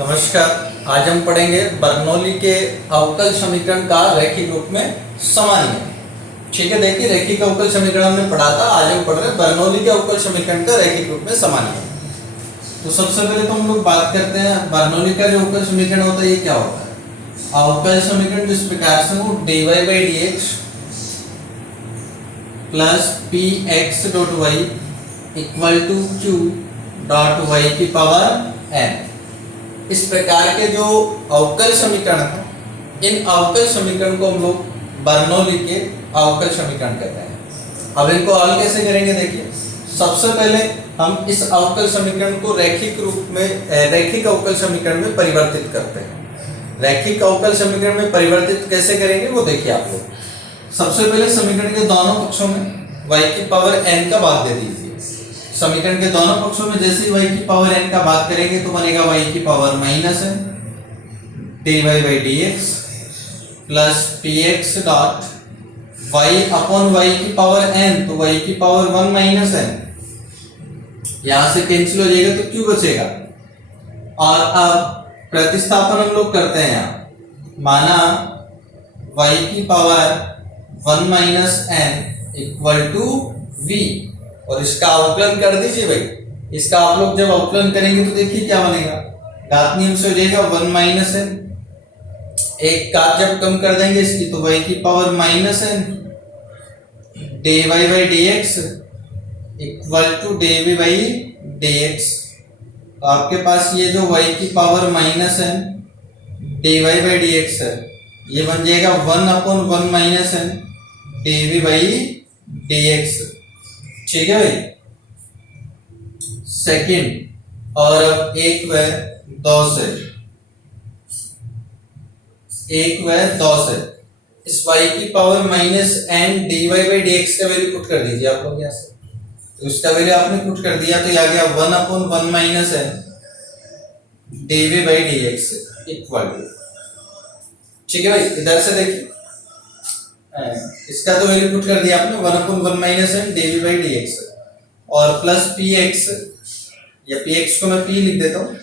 नमस्कार। आज हम पढ़ेंगे बर्नौली के अवकल समीकरण का रैखिक रूप में समानीय। ठीक है, देखिए रैखिक अवकल समीकरण हमने पढ़ा था, आज हम पढ़ रहे हैं बर्नौली के अवकल समीकरण का रैखिक रूप में समानीय। तो सबसे पहले तो हम लोग बात करते हैं बर्नौली का जो अवकल समीकरण होता है ये क्या होता है। अवकल समीकरण जिस प्रकार से वो dy by dx plus p x dot y equal to q dot y की पावर एन, इस प्रकार के जो अवकल समीकरण है इन अवकल समीकरण को हम लोग बर्नौली के अवकल समीकरण कहते हैं। अब इनको हल कैसे करेंगे, देखिए सबसे पहले हम इस अवकल समीकरण को रैखिक रूप में रैखिक अवकल समीकरण में परिवर्तित करते हैं। रैखिक अवकल समीकरण में परिवर्तित कैसे करेंगे वो देखिए आप लोग। सबसे पहले समीकरण के दोनों पक्षों में y की पावर n का भाग दे दीजिए। समीकरण के दोनों पक्षों में जैसे ही y की पावर n का भाग करेंगे तो बनेगा y की power minus n dy by dx plus px dot y upon y की पावर n, तो y की पावर 1 माइनस n यहां से कैंसिल हो जाएगा तो q बचेगा। और अब प्रतिस्थापन हम लोग करते हैं, यहाँ माना y की power 1 minus n equal to v, और इसका अवकलन कर दीजिए भाई। इसका आप लोग जब अवकलन करेंगे तो देखिए क्या बनेगा, घात नियम से हो जाएगा 1 माइनस n, एक घात जब कम कर देंगे इसकी तो y की power minus n dy by dx equal to dy by dx। तो आपके पास ये जो y की power minus n dy by dx है ये बन जाएगा 1 upon 1 minus n dy by dx। ठीक है भाई, सेकंड। और अब एक व दो से इस y की power minus n dy by dx का वैल्यू पुट कर दीजिए आप लोग यहाँ से। तो इसका वैल्यू आपने पुट कर दिया तो ये आ गया 1 upon 1 minus n dy by dx equal to. ठीक है भाई, इधर से देखिए इसका तो वैल्यू पुट कर दिया आपने 1 upon 1 minus n dy by dx और प्लस px, या px को मैं p लिख देता हूँ,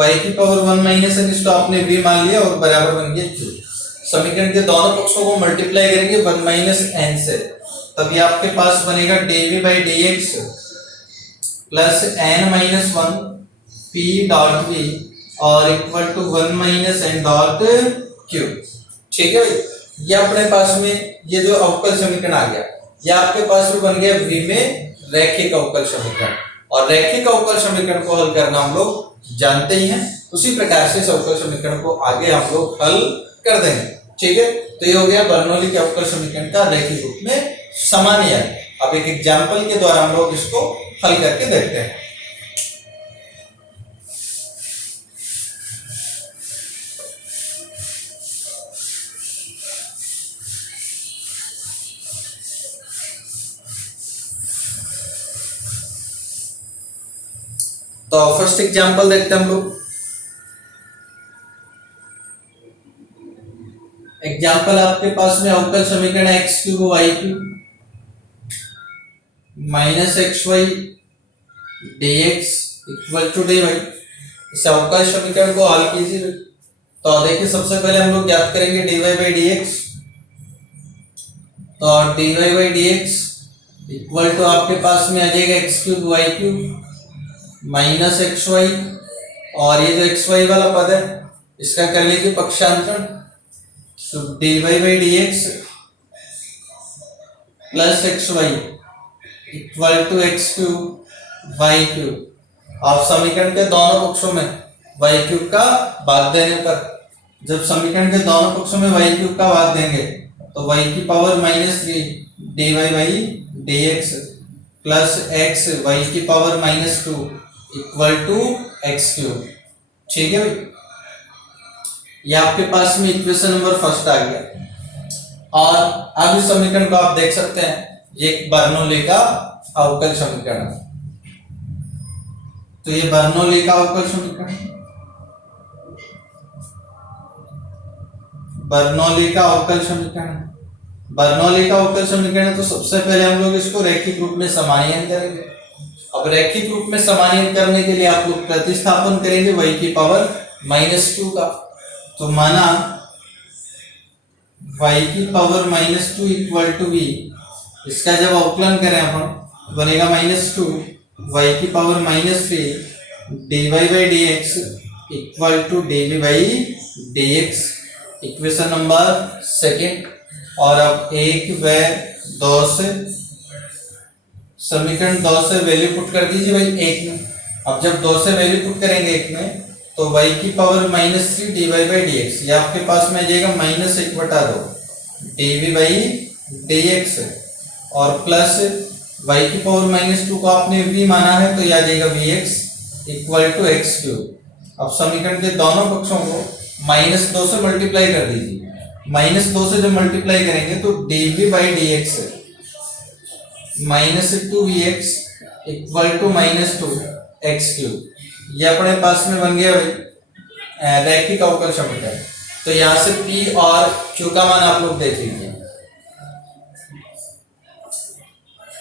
y की पावर 1 माइनस n इसको आपने v मान लिया और बराबर बन गया q। समीकरण के दोनों पक्षों को मल्टीप्लाई करेंगे 1 माइनस n से, तब ये आपके पास बनेगा dy by dx plus n minus 1 p dot v और equal to 1 minus n dot q। ठीक है, ये अपने पास में ये जो अवकल समीकरण आ गया ये आपके पास में बन गया v में रैखिक अवकल समीकरण। और रैखिक अवकल समीकरण को हल करना हम लोग जानते ही हैं, उसी प्रकार से इस अवकल समीकरण को आगे हम लोग हल कर देंगे। ठीक है, तो ये हो गया बर्नौली के अवकल समीकरण का रैखिक रूप में समानीय। अब एक एग्जाम्पल के द्वारा हम लोग इसको हल करके देखते हैं। तो फर्स्ट एग्जांपल देखते हैं हम लोग। एग्जांपल आपके पास में अवकल समीकरण x cube y cube minus x y dx equal to dy। इस अवकल समीकरण को हल कीजिए। तो देखिए सबसे पहले हम लोग ज्ञात करेंगे dy by dx। तो dy by dx equal to आपके पास में आ जाएगा x cube y cube minus x y, और ये जो एक्स वाई वाला पद है इसका कर लीजिए पक्षांतरण। तो dy by dx plus x y equal to x cube y cube. आप समीकरण के दोनों पक्षों में वाई क्यूब का भाग देने पर, जब समीकरण के दोनों पक्षों में वाई क्यूब का भाग देंगे तो वाई की power minus 3 dy by dx plus x Y की power minus 2 equal to x cube. ठीक है, ये आपके पास में इक्वेशन नंबर फर्स्ट आ गया। और अब इस समीकरण को आप देख सकते हैं ये बर्नौली का अवकल समीकरण है। तो ये बर्नौली का अवकल समीकरण, बर्नौली का अवकल समीकरण, बर्नौली का अवकल समीकरण है। तो सबसे पहले हम लोग इसको रैखिक रूप में समानीयन करेंगे। अब रैखिक रूप में समानीयन करने के लिए आप लोग प्रतिस्थापन करेंगे y की पावर -2 का, तो माना y की पावर -2 इक्वल टू v, इसका जब अवकलन करें अपन तो बनेगा -2 y की power -3 dy by dx equal to dv by dx, equation number second. और अब 1 व 2 से समीकरण 2 से वैल्यू पुट कर दीजिए भाई 1 में। अब जब 2 से वैल्यू पुट करेंगे 1 में तो y की पावर -3 dy बाई dx, ये आपके पास में आ जाएगा -1/2 dv बाई dx, और प्लस y की पावर -2 को आपने v माना है तो ये आ जाएगा vx equal to x cube. अब समीकरण के दोनों पक्षों को -2 से मल्टीप्लाई कर दीजिए। -2 से जब मल्टीप्लाई करेंगे तो dv by dx -2vx equal to -2 x cube. ये अपने पास में बन गया भाई रैखिक अवकल समीकरण। तो यहाँ से p और q का मान आप लोग देख लीजिए।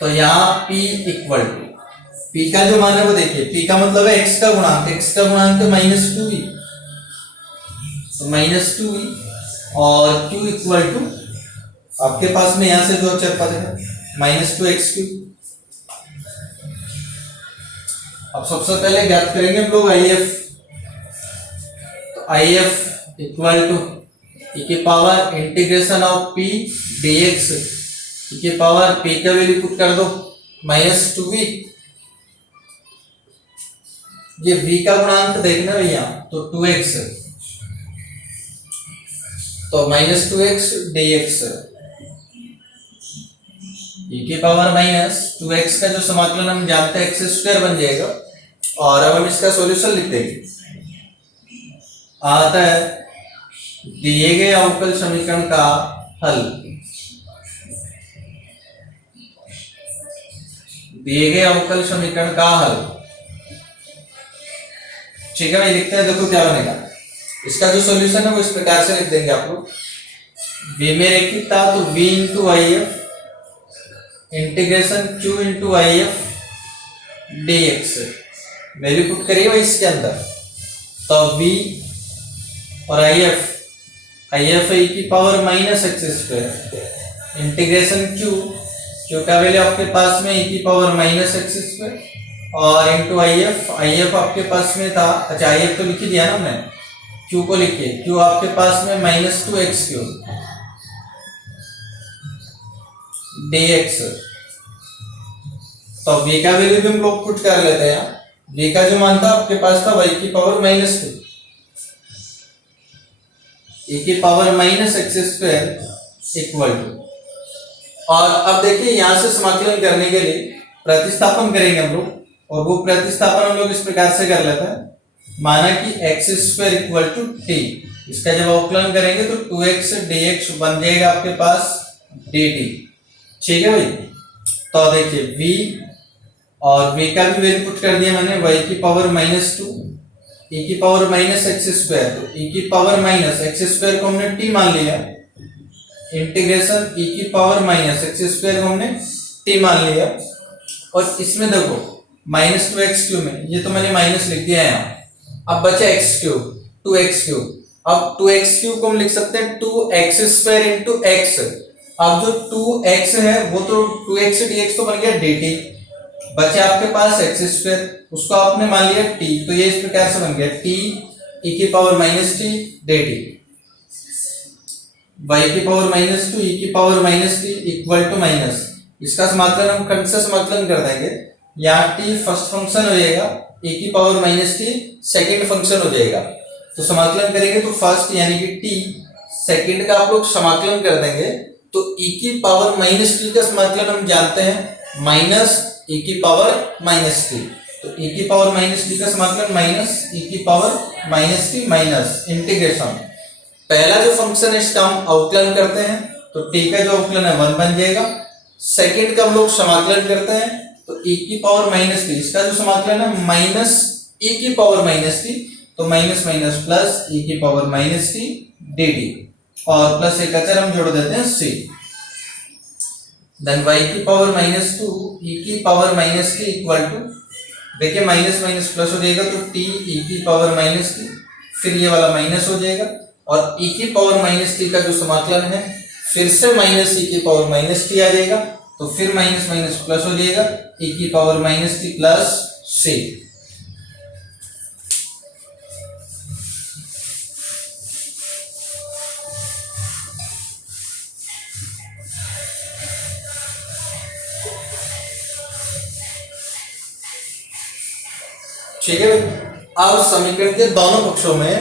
तो यहाँ p इक्वल टू, p का जो मान है वो देखिए, p का मतलब है x का गुणांक, x का गुणांक है -2v, तो -2v, और q इक्वल टू आपके पास में यहां से जो अचर पद है -2x क्यूब। अब सबसे पहले ज्ञात करेंगे हम लोग IF, तो IF इक्वल टू e की power integration of p dx, e की पावर p का वैल्यू पुट कर दो -2v, ये v का गुणांक देखना भैया तो 2x, तो -2x dx, e की पावर -2x का जो समाकलन हम जानते हैं x² बन जाएगा। और अब हम इसका सॉल्यूशन लिख देंगे। आता है दिए गए अवकल समीकरण का हल, दिए गए अवकल समीकरण का हल, ठीक है भाई। लिखते हैं, देखो क्या बनेगा। इसका जो सॉल्यूशन है वो इस प्रकार से लिख देंगे आप लोग। v में रैखिक था तो v into IF integration q into IF dx, value put करिए भाई इसके अंदर। तो v और IF है e की पावर -x² इंटीग्रेशन q का वैल्यू आपके पास में e की पावर -x², और इंटू IF आपके पास में था, अच्छा IF तो लिख ही दिया ना हमने, q को लिखिए, q आपके पास में -2x³ dx। तो v का वैल्यू भी हम लोग पुट कर लेते हैं। v का जो मान था आपके पास था y की पावर -2 e की पावर -x² इक्वल टू, और अब देखिए यहां से समाकलन करने के लिए प्रतिस्थापन करेंगे हम लोग, और वो प्रतिस्थापन हम लोग इस प्रकार से कर लेते हैं। माना कि x² इक्वल टू t, इसका जब अवकलन करेंगे तो 2x dx बन जाएगा आपके पास dt, ठीक है भाई। तो देखिए v और v का भी वैल्यू पुट कर दिया मैंने, y की पावर -2 e की पावर -x², तो e की पावर -x² को हमने t मान लिया, इंटीग्रेशन e की पावर -x² को हमने t मान लिया, और इसमें देखो -2x³ में ये तो मैंने माइनस लिख दिया है यहाँ। अब बचा x³ 2x³, अब 2x³ को हम लिख सकते हैं 2x² इंटू x। अब जो 2x है वो तो 2x dx तो बन गया dt, बचे आपके पास x², उसको आपने मान लिया t, तो ये इस प्रकार से बन गया t e की पावर -t dt, y की पावर -2 e की power -t equal to minus, इसका समाकलन हम खंड से समाकलन कर देंगे। यहाँ t फर्स्ट फंक्शन हो जाएगा, e की पावर -t सेकंड फंक्शन हो जाएगा। तो समाकलन करेंगे तो फर्स्ट यानी कि t, सेकंड का आप लोग समाकलन कर देंगे तो e की पावर -t का समाकलन हम जानते हैं माइनस e की पावर -t, तो e की पावर -t का समाकलन माइनस e की पावर -t माइनस इंटीग्रेशन, पहला जो फंक्शन है इसका हम अवकलन करते हैं तो t का जो अवकलन है 1 बन जाएगा। सेकंड का हम लोग समाकलन करते हैं तो e की पावर -t, इसका जो समाकलन है माइनस e की पावर -t, तो माइनस माइनस प्लस e की पावर -t dt, और प्लस एक अचर हम जोड़ देते हैं c, देन y की पावर -2 e की पावर -t इक्वल टू, देखिए माइनस माइनस प्लस हो जाएगा तो t e की पावर -t, फिर ये वाला माइनस हो जाएगा, और e की पावर माइनस टी का जो समाकलन है फिर से माइनस e की पावर माइनस टी आ जाएगा, तो फिर माइनस माइनस प्लस हो जाएगा, e की पावर माइनस टी प्लस सी। ठीक है भाई। अब समीकरण के दोनों पक्षों में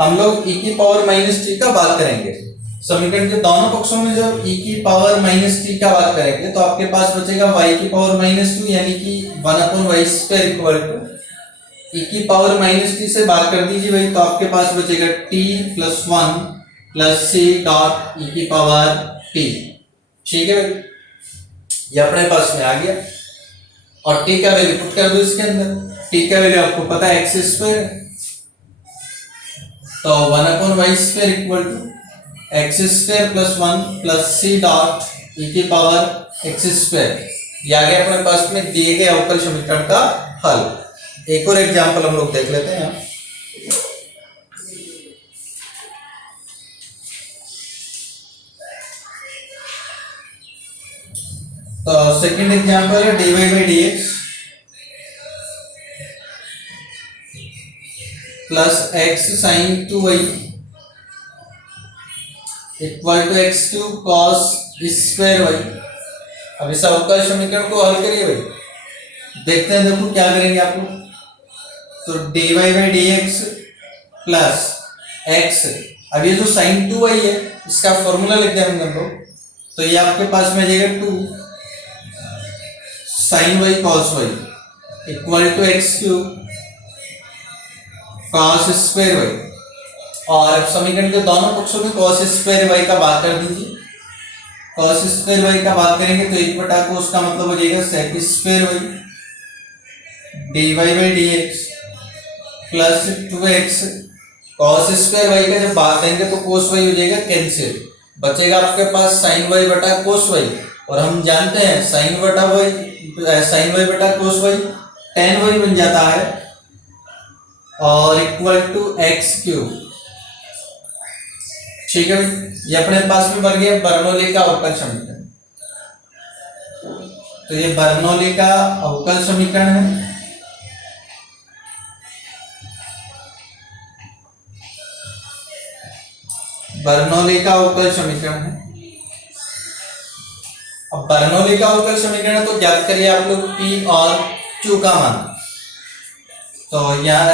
हम लोग e की पावर माइनस टी का बात करेंगे। समीकरण के दोनों पक्षों में जब e की पावर माइनस टी का बात करेंगे तो आपके पास बचेगा y की पावर माइनस टू, यानी कि 1/y² इक्वल टू e की पावर माइनस टी से बात कर दीजिए भाई, तो आपके पास बचेगा t plus 1 plus c dot e की पावर t। ठीक है भाई, ये अपने पास में आ गया, और t का वैल्यू पुट कर दो इसके अंदर। t का वैल्यू आपको पता है x², तो 1/y² equal to x² plus 1 plus c dot e की पावर x²। ये आ गया अपने पास में दिए गए अवकल समीकरण का हल। एक और एग्जांपल हम लोग देख लेते हैं। तो सेकंड एग्जांपल है dy by dx plus x sin 2y equal to x³ cos square y। अब इस अवकल समीकरण को हल करिए भाई, देखते हैं देखो क्या करेंगे आप लोग। तो dy by dx plus x, अब ये जो sin 2y है इसका फॉर्मूला लिख देंगे हम लोग, तो ये आपके पास में आ जाएगा 2 sin y cos y equal to x³ cos square y। और अब समीकरण के दोनों पक्षों में cos स्क्वायर y का बात कर दीजिए। cos स्क्वायर y का बात करेंगे तो 1/cos का मतलब हो जाएगा sec square y dy by dx plus 2x cos square y का जब बात करेंगे तो cos y हो जाएगा कैंसिल, बचेगा आपके पास sin y बटा cos y, और हम जानते हैं sin y बटा cos y tan y बन जाता है, और इक्वल टू x³। ठीक है, ये अपने पास में बन गया बर्नौली का अवकल समीकरण। तो ये बर्नौली का अवकल समीकरण है। बर्नौली का अवकल समीकरण है। अब बर्नौली का अवकल समीकरण है तो ज्ञात करिए आप लोग p और q का मान। तो यहाँ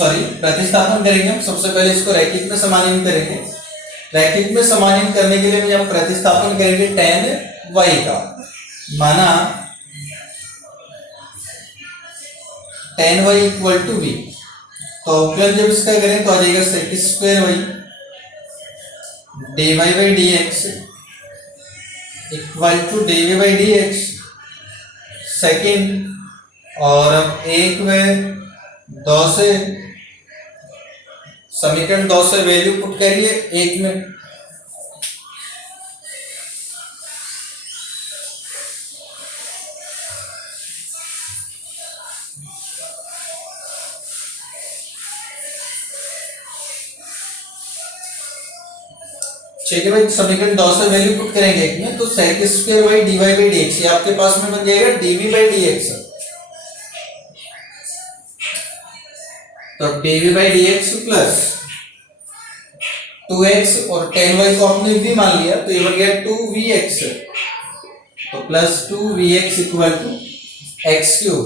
प्रतिस्थापन करेंगे हम। सबसे पहले इसको रैखिक में समानीन करेंगे। रैखिक में समानीन करने के लिए हम प्रतिस्थापन करेंगे tan y का, माना tan y equal to v, तो अवकलन जब इसका करें तो आ जाएगा sec square y dy by dx equal to dy by dx second, और अब 1/2 से समीकरण 2 से वैल्यू पुट करिए 1 में, ठीक है भाई। समीकरण 2 से वैल्यू पुट करेंगे 1 में, तो sec square y dy by dx ये आपके पास में बन जाएगा dv by dx। तो dv by dx plus 2x और tan y को आपने v मान लिया तो ये बन गया 2vx, तो plus 2vx equal to x³।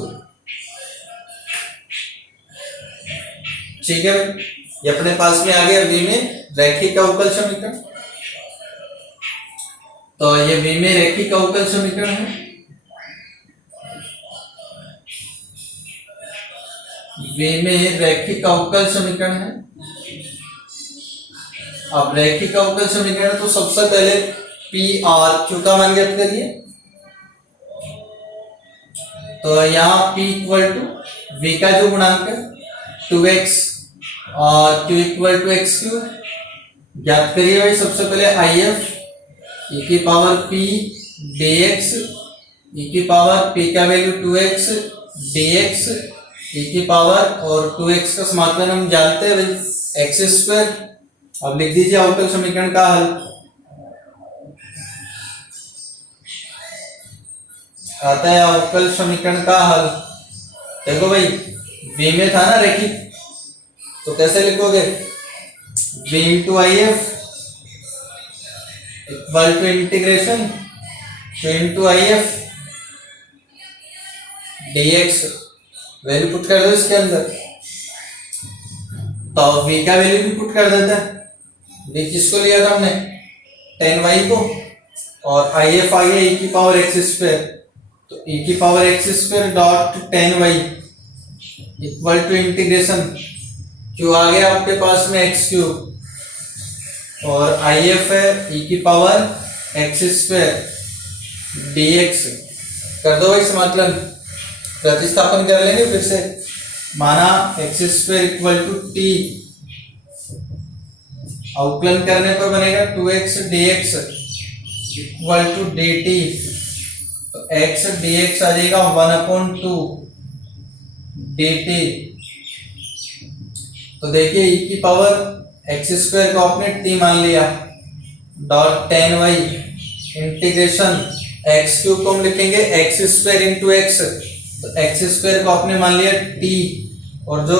ठीक है, ये अपने पास में आ गया v में रैखिक अवकल समीकरण। तो ये v में रैखिक अवकल समीकरण है। v में रैखिक अवकल समीकरण है। अब रैखिक अवकल समीकरण तो सबसे पहले p और q का मान ज्ञात करिए। तो यहाँ p इक्वल टू v का जो गुणांक है 2x और q इक्वल टू x³ ज्ञात करिए भाई। सबसे पहले if e की पावर p dx, e की पावर p का वैल्यू 2x dx e की पावर और 2x का समाकलन हम जानते हैं भाई एक्स स्क्वायर। अब लिख दीजिए अवकल समीकरण का हल। आता है अवकल समीकरण का हल। देखो भाई v में था ना रैखिक, तो कैसे लिखोगे, v into I F equal to integration into I F dx, value put कर दो इसके अंदर, तो v का वैल्यू भी पुट कर देते हैं। v किसको लिया था हमने, 10y को, और आई एफ आई है e की पावर एक्स स्क्वायर, तो e की power X square dot 10y equal to integration Q आ गया आपके पास में एक्स क्यूब, और आई एफ है e की पावर एक्स स्क्वायर dx। कर दो भाई समाकलन, प्रतिस्थापन कर लेंगे फिर से। माना x square equal to t, अवकलन करने पर बनेगा 2x dx इक्वल टू dt, तो x dx आ जाएगा 1/2 dt। तो देखिए e की पावर एक्स स्क्वायर को आपने t मान लिया dot 10y integration x cube को हम लिखेंगे एक्स स्क्वायर इंटू एक्स, तो एक्स स्क्वायर को आपने मान लिया t, और जो